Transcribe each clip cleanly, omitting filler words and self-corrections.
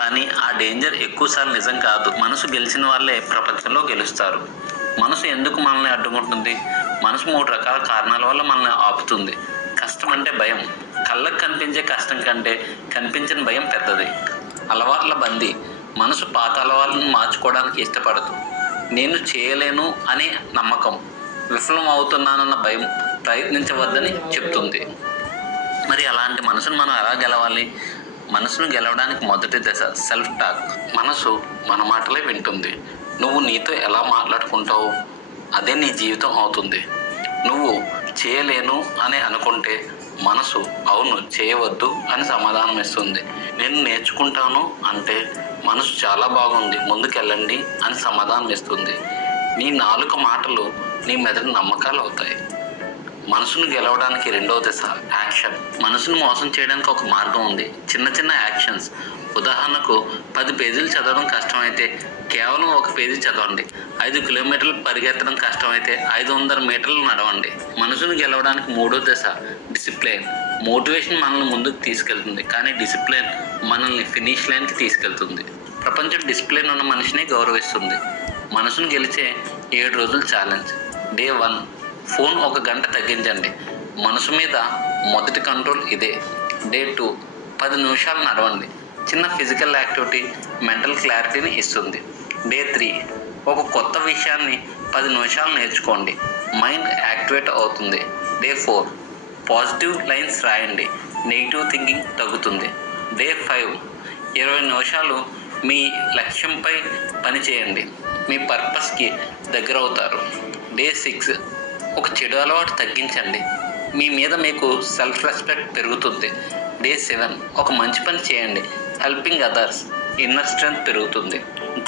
కానీ ఆ డేంజర్ ఎక్కువసార్లు నిజం కాదు. మనసు గెలిచిన వాళ్ళే ప్రపంచంలో గెలుస్తారు. మనసు ఎందుకు మనల్ని అడ్డుకుంటుంది? మనసు 3 రకాల కారణాల వల్ల మనల్ని ఆపుతుంది. కష్టం అంటే భయం. కళ్ళకు కనిపించే కష్టం కంటే కనిపించిన భయం పెద్దది. అలవాట్ల బందీ. మనసు పాత అలవాట్లను మార్చుకోవడానికి ఇష్టపడదు. నేను చేయలేను అనే నమ్మకం. విఫలం అవుతున్నానన్న భయం ప్రయత్నించవద్దని చెప్తుంది. మరి అలాంటి మనసును మనం ఎలా గెలవాలి? మనసును గెలవడానికి మొదటి దశ సెల్ఫ్ టాక్. మనసు మన మాటలే వింటుంది. నువ్వు నీతో ఎలా మాట్లాడుకుంటావు అదే నీ జీవితం అవుతుంది. నువ్వు చేయలేను అని అనుకుంటే మనసు అవును చేయవద్దు అని సమాధానం ఇస్తుంది. నేను నేర్చుకుంటాను అంటే మనసు చాలా బాగుంది ముందుకెళ్ళండి అని సమాధానం ఇస్తుంది. నీ నాలుక మాటలు నీ మెదడు నమ్మకాలు అవుతాయి. మనసును గెలవడానికి రెండవ దశ యాక్షన్. మనసును మోసం చేయడానికి ఒక మార్గం ఉంది. చిన్న చిన్న యాక్షన్స్. ఉదాహరణకు 10 పేజీలు చదవడం కష్టమైతే కేవలం 1 పేజీ చదవండి. 5 కిలోమీటర్లు పరిగెత్తడం కష్టమైతే 500 మీటర్లు నడవండి. మనసును గెలవడానికి మూడో దశ డిసిప్లిన్. మోటివేషన్ మనల్ని ముందుకు తీసుకెళ్తుంది, కానీ డిసిప్లిన్ మనల్ని ఫినిష్ లైన్కి తీసుకెళ్తుంది. ప్రపంచం డిసిప్లిన్ ఉన్న మనిషిని గౌరవిస్తుంది. మనసును గెలిచే 7 రోజుల ఛాలెంజ్. డే 1 ఫోన్ 1 గంట తగ్గించండి. మనసు మీద మొదటి కంట్రోల్ ఇదే. డే 2 10 నిమిషాలు నడవండి. చిన్న ఫిజికల్ యాక్టివిటీ మెంటల్ క్లారిటీని ఇస్తుంది. డే 3 ఒక కొత్త విషయాన్ని 10 నిమిషాలు నేర్చుకోండి. మైండ్ యాక్టివేట్ అవుతుంది. డే 4 పాజిటివ్ లైన్స్ రాయండి. నెగిటివ్ థింకింగ్ తగ్గుతుంది. డే 5 20 నిమిషాలు మీ లక్ష్యంపై పని చేయండి. మీ పర్పస్కి దగ్గర అవుతారు. డే 6 ఒక చెడు అలవాటు తగ్గించండి. మీ మీద మీకు సెల్ఫ్ రెస్పెక్ట్ పెరుగుతుంది. డే 7 ఒక మంచి పని చేయండి. హెల్పింగ్ అదర్స్ ఇన్నర్ స్ట్రెంగ్త్ పెరుగుతుంది.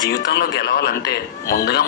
జీవితంలో గెలవాలంటే ముందుగా